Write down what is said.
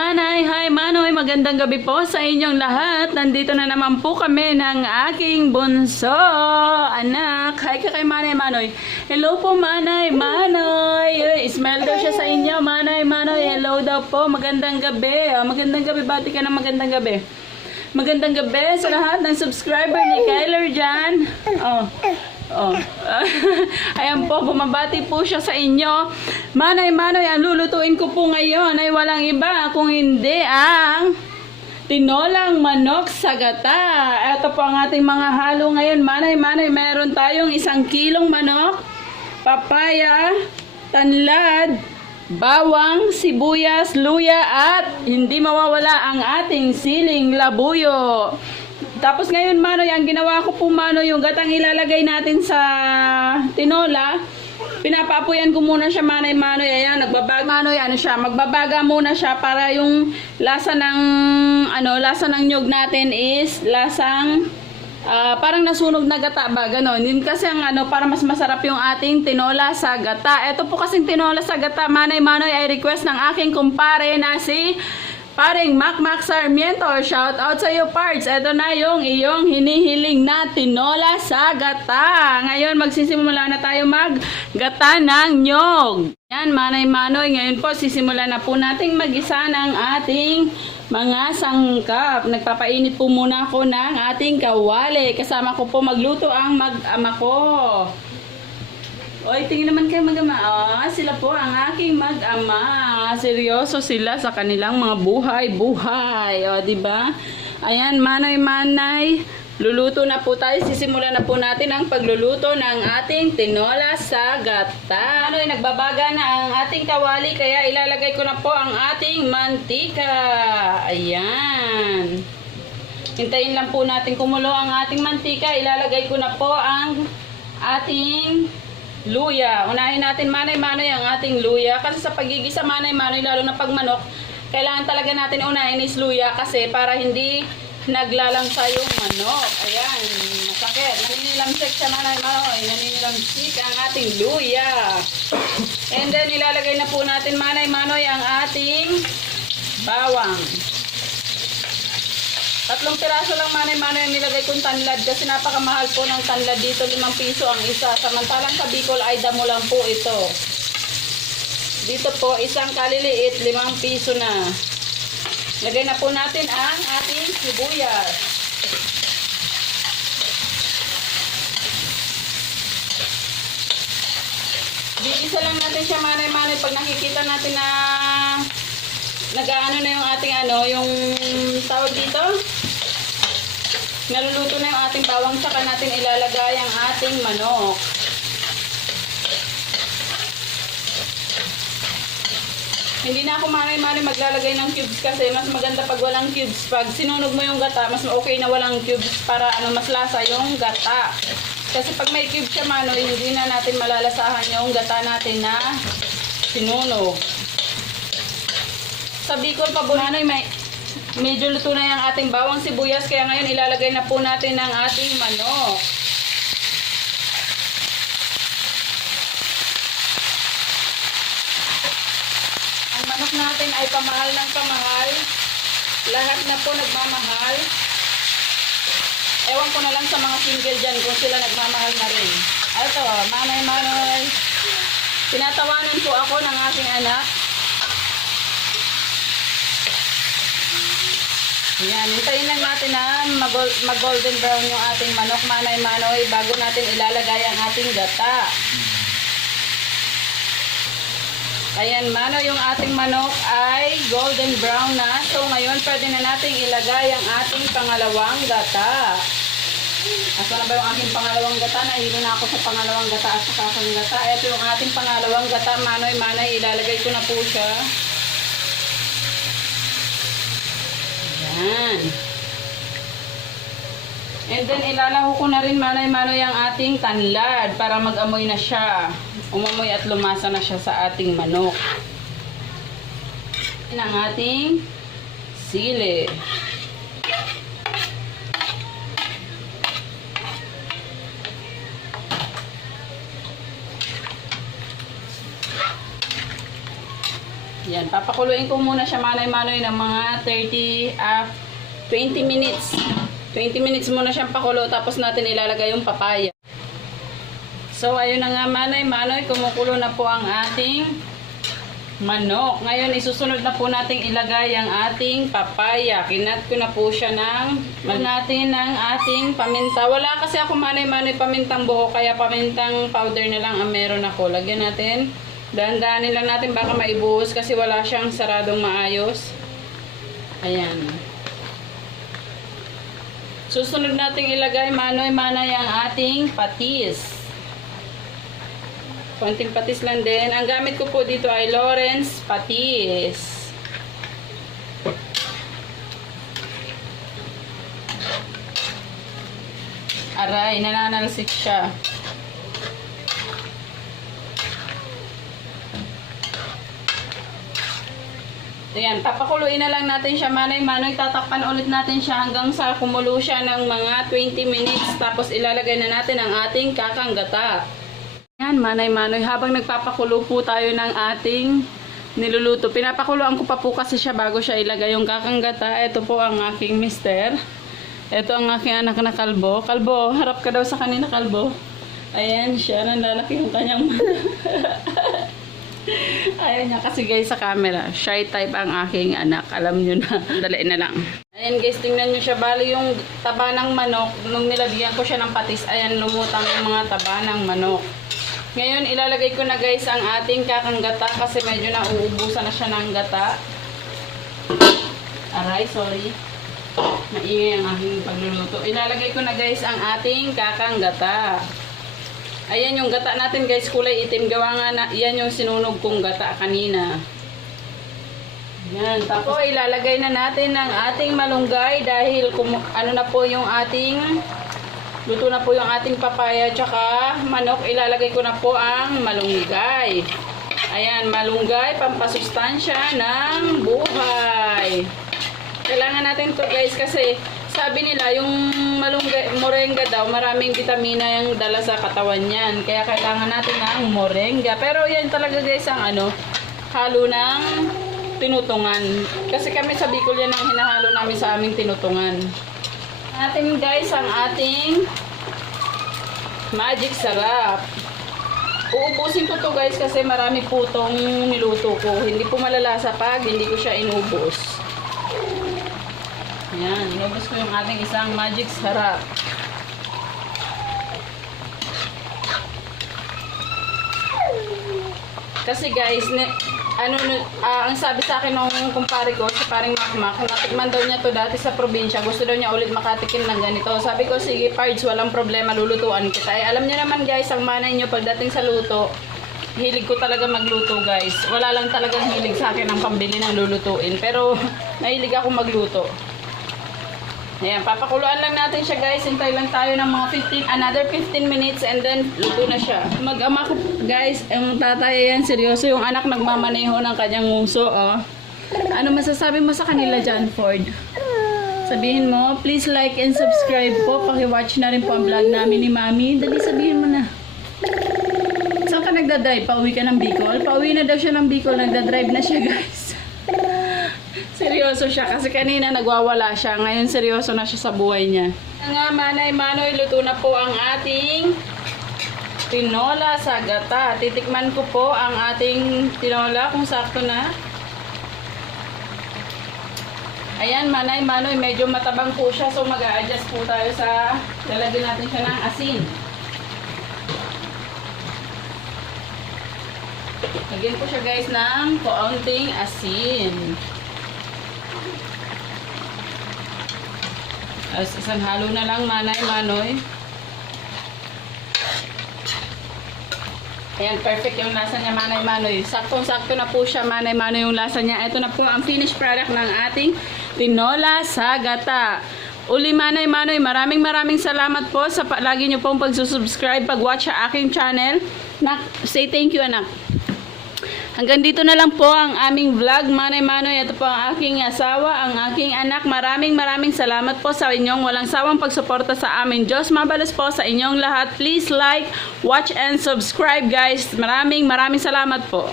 Manay! Hi Manoy! Magandang gabi po sa inyong lahat. Nandito na naman po kami ng aking bunso. Anak! Hi ka kay Manay Manoy. Hello po Manay! Manoy! Smile daw siya sa inyo. Manay Manoy! Hello daw po. Magandang gabi. Magandang gabi. Bati ka ng magandang gabi. Magandang gabi sa lahat ng subscriber ni Kyler dyan. Ayan po, bumabati po siya sa inyo. Manay, ang lulutuin ko po ngayon ay walang iba kung hindi ang tinolang manok sa gata. Ito po ang ating mga halo ngayon. Manay, meron tayong 1 kilong manok, papaya, tanlad, bawang, sibuyas, luya at hindi mawawala ang ating siling labuyo. Tapos ngayon Manoy, ang ginawa ko po Manoy, yung gatang ilalagay natin sa tinola, pinapaapuyan ko muna siya Manoy. Ayan, nagbabaga Manoy, magbabaga muna siya para yung lasa ng nyug natin is lasang parang nasunog na gata ba, ganon. Yun kasi ang para mas masarap yung ating tinola sa gata. Ito po kasing tinola sa gata Manoy ay request ng aking kumpare na si Paring Mac Sarmiento. Shout out sa iyo Parts. Ito na yung iyong hinihiling na tinola sa gata. Ngayon magsisimula na tayo maggata ng nyog. Yan Manay ngayon po sisimula na po nating magisa ng ating mga sangkap. Nagpapainit po muna ako ng ating kawali. Kasama ko po magluto ang mag-ama ko. Oy, tingin naman kayo mag-ama. Sila po ang aking mag-ama. Seryoso sila sa kanilang mga buhay. Diba? Ayan, Manay. Luluto na po tayo. Sisimulan na po natin ang pagluluto ng ating tinola sa gata. Nagbabaga na ang ating kawali, kaya ilalagay ko na po ang ating mantika. Ayan. Hintayin lang po natin kumulo ang ating mantika. Ilalagay ko na po ang ating luya. Unahin natin Manay ang ating luya. Kasi sa pagigisa Manay, lalo na pag manok, kailangan talaga natin unahin is luya kasi para hindi naglalangsa yung manok. Ayan, masakit. Naninilamsik siya Manay. Naninilamsik ang ating luya. And then ilalagay na po natin Manay ang ating bawang. 3 piraso lang Manay ang nilagay kong tanlad kasi napakamahal po ng tanlad dito, 5 piso ang isa. Samantalang sa Bicol ay damo lang po ito. Dito po isang kaliliit, 5 piso na. Lagay na po natin ang ating sibuyas. Bigisa lang natin siya Manay pag nakikita natin na nag-aano na yung ating yung tawag dito, naluluto na yung ating bawang, saka natin ilalagay ang ating manok. Hindi na ako Manay maglalagay ng cubes kasi mas maganda pag walang cubes. Pag sinunog mo yung gata, mas okay na walang cubes para mas lasa yung gata. Kasi pag may cubes siya Manoy, hindi na natin malalasahan yung gata natin na sinunog. Sa Bicol pa Manoy, medyo luto na yung ating bawang sibuyas, kaya ngayon ilalagay na po natin ang ating manok. Ang manok natin ay pamahal ng pamahal. Lahat na po nagmamahal. Ewan ko na lang sa mga single dyan kung sila nagmamahal na rin. Ito, Manay. Tinatawanan po ako ng aking anak. Yan, hintayin lang natin na mag-golden brown yung ating manok Manay bago natin ilalagay ang ating gata. Ayan Manoy, yung ating manok ay golden brown na. So ngayon pwede na natin ilagay ang ating pangalawang gata. Asa na ba yung aking pangalawang gata? Nahilo na ako sa pangalawang gata at sa kakang gata. Ito yung ating pangalawang gata Manoy, ilalagay ko na po siya. Yan. And then ilalaho ko na rin Manay ang ating tanlad para mag-amoy na siya. Umamoy at lumasa na siya sa ating manok. Yan ang ating sili. Yan, Papakuluin ko muna siya manoy-manoy ng mga 20 minutes. 20 minutes muna siyang pakulo, tapos natin ilalagay yung papaya. So, ayun na nga manoy-manoy, kumukulo na po ang ating manok. Ngayon, isusunod na po natin ilagay ang ating papaya. Kinat ko na po siya natin ng ating paminta. Wala kasi ako manoy-manoy pamintang buo, kaya pamintang powder na lang ang meron ako. Lagyan natin. Dahan-dahanin lang natin, baka maibuhos kasi wala siyang saradong maayos. Ayan. Susunod natin ilagay manoy-manoy ang ating patis. Konting patis lang din. Ang gamit ko po dito ay Lawrence patis. Aray, nananalsik siya. Ayan, papakuluin na lang natin siya manoy-manoy. Tatakpan ulit natin siya hanggang sa kumulo siya ng mga 20 minutes. Tapos ilalagay na natin ang ating kakanggata. Ayan, manoy-manoy. Habang nagpapakulo po tayo ng ating niluluto. Pinapakuluan ko pa po kasi siya bago siya ilagay yung kakanggata. Ito po ang aking mister. Ito ang aking anak na kalbo. Kalbo, harap ka daw sa kanina, kalbo. Ayan siya, nanlalaki yung kanyang Ayan niya kasi guys sa camera. Shy type ang aking anak. Alam nyo na. Daliin na lang. Ayan guys, tingnan nyo siya. Bali yung taba ng manok. Nung nilagyan ko siya ng patis, ayan lumutang yung mga taba ng manok. Ngayon ilalagay ko na guys ang ating kakanggata kasi medyo nauubusan na siya ng gata. Aray, sorry. Maingay ang aking pagluluto. Ilalagay ko na guys ang ating kakanggata. Ayan yung gata natin guys, kulay itim. Gawa nga na, yan yung sinunog kong gata kanina. Yan. Tapos ilalagay na natin ang ating malunggay dahil ano na po yung ating, luto na po yung ating papaya tsaka manok. Ilalagay ko na po ang malunggay. Ayan, malunggay, pampasustansya ng buhay. Kailangan natin to guys kasi sabi nila yung moringa daw maraming vitamina yung dala sa katawan niyan. Kaya kailangan natin ng moringa. Pero yan talaga guys ang halo ng tinutungan. Kasi kami sa Bicol yan ang hinahalo namin sa aming tinutungan. Natin guys ang ating magic sarap. Uubusin ko to guys kasi marami po tong niluto ko. Hindi po malalasa pag hindi ko siya inubos. Ayan, inubos ko yung ating isang magic sarap. Kasi guys, ang sabi sa akin ng kumpare ko, si paring Makmak, natikman daw niya to dati sa probinsya. Gusto daw niya ulit makatikim ng ganito. Sabi ko, sige Pards, walang problema, lulutuan kita. Alam niyo naman guys, ang manay niyo pagdating sa luto, hilig ko talaga magluto guys. Wala lang talagang hilig sa akin ang pambili ng lulutuin. Pero, nahilig ako magluto. Ayan, papakuluan lang natin siya guys. Hintay lang tayo ng mga another 15 minutes and then luto na siya. Mag-ama ko guys, ang tatay yan, seryoso yung anak nagmamaneho ng kanyang nguso, oh. Ano masasabi mo sa kanila, John Ford? Sabihin mo, please like and subscribe po. Paki-watch na rin po ang vlog namin ni Mami. Dali sabihin mo na. Saan ka nagdadrive? Pauwi ka ng Bicol? Pauwi na daw siya ng Bicol. Nagdadrive na siya guys. Seryoso siya kasi kanina nagwawala siya. Ngayon seryoso na siya sa buhay niya. Nga manay-manoy, luto na po ang ating tinola sa gata. Titikman ko po ang ating tinola kung sakto na. Ayan, manay-manoy, medyo matabang po siya. So mag-a-adjust po tayo sa, lalagyan natin siya ng asin. Lagyan ko siya guys ng kaunting asin. As isang halo na lang manay-manoy. Ayan, perfect yung lasa niya manay-manoy. Saktong-sakto na po siya manay-manoy yung lasa niya. Ito na po ang finished product ng ating tinola sa gata. Uli manay-manoy, maraming salamat po sa lagi niyo pong pagsusubscribe, pag-watch sa aking channel. Say thank you anak. Hanggang dito na lang po ang aming vlog, manay-manoy. Ito po ang aking asawa, ang aking anak. Maraming salamat po sa inyong walang sawang pagsuporta sa amin. Diyos mabalas po sa inyong lahat. Please like, watch, and subscribe guys. Maraming salamat po.